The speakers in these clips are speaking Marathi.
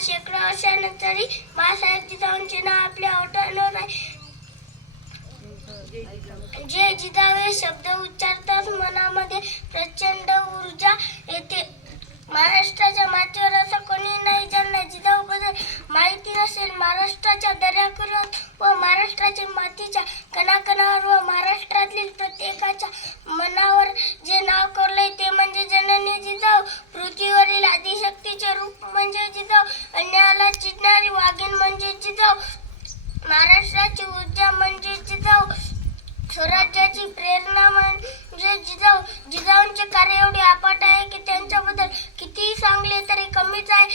आज शेकडो वर्षानंतरही बाळासाहेब जिजाऊंचे नाव आपल्या ओठांवर आहे. जे जिजाऊ हे शब्द उच्चारतात मनामध्ये प्रचंड ऊर्जा येते. महाराष्ट्राच्या मातीवर असं कोणी नाही ज्यांना जिजाऊबद्दल माहिती नसेल. महाराष्ट्राच्या दऱ्याखोऱ्यात व महाराष्ट्राच्या मातीच्या कणाकणावर व महाराष्ट्रातील प्रत्येकाच्या मनावर जे नाव कोरले ते म्हणजे जननी जिजाऊ. पृथ्वीवरील आदिशक्तीचे रूप म्हणजे जिजाऊ. अन्यायाला चिडणारी वाघीण म्हणजे जिजाऊ. महाराष्ट्राची ऊर्जा म्हणजे जिजाऊ. स्वराज्याची प्रेरणा म्हणजे जिजाऊ. जिजाऊंचे कार्य एवढे अफाट आहे की त्यांच्याबद्दल कितीही सांगले तरी कमीच आहे.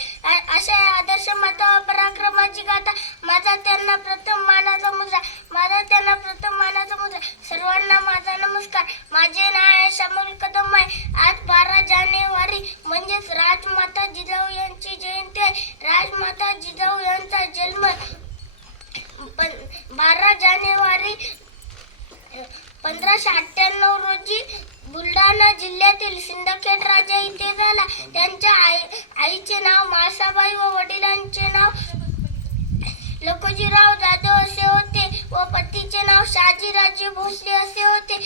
अशा आदर्श माता पराक्रमाची गाथा. माझा त्यांना प्रथम मानाचा मुद्रा. सर्वांना माझा नमस्कार. माझे नाव आहे श्यामल कदम आहे. आज 12 जानेवारी म्हणजेच राजमाता जिजाऊ यांची जयंती आहे. राजमाता जिजाऊ यांचा जन्म 12 जानेवारी 1598 रोजी बुलढाणा जिल्ह्यातील सिंदखेड राजा इथे झाला. त्यांच्या आईचे नाव माळसाबाई व वडिलांचे नाव लखोजीराव जाधव असे होते व पतीचे नाव शहाजीराजे भोसले असे होते.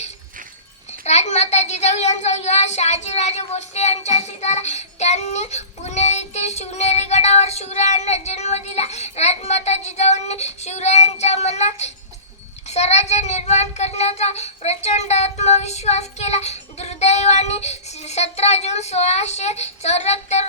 राजमाता जिजाऊ यांचा विवाह शहाजीराजे भोसले यांच्याशी झाला. त्यांनी पुणे येथील शिवनेरी गडावर शिवरायांना जन्म दिला. राजमाता जिजाऊंनी शिवरायांच्या मनात स्वराज्य निर्माण करण्याचा प्रचंड आत्मविश्वास केला. दुर्दैवाने 17 जून 1674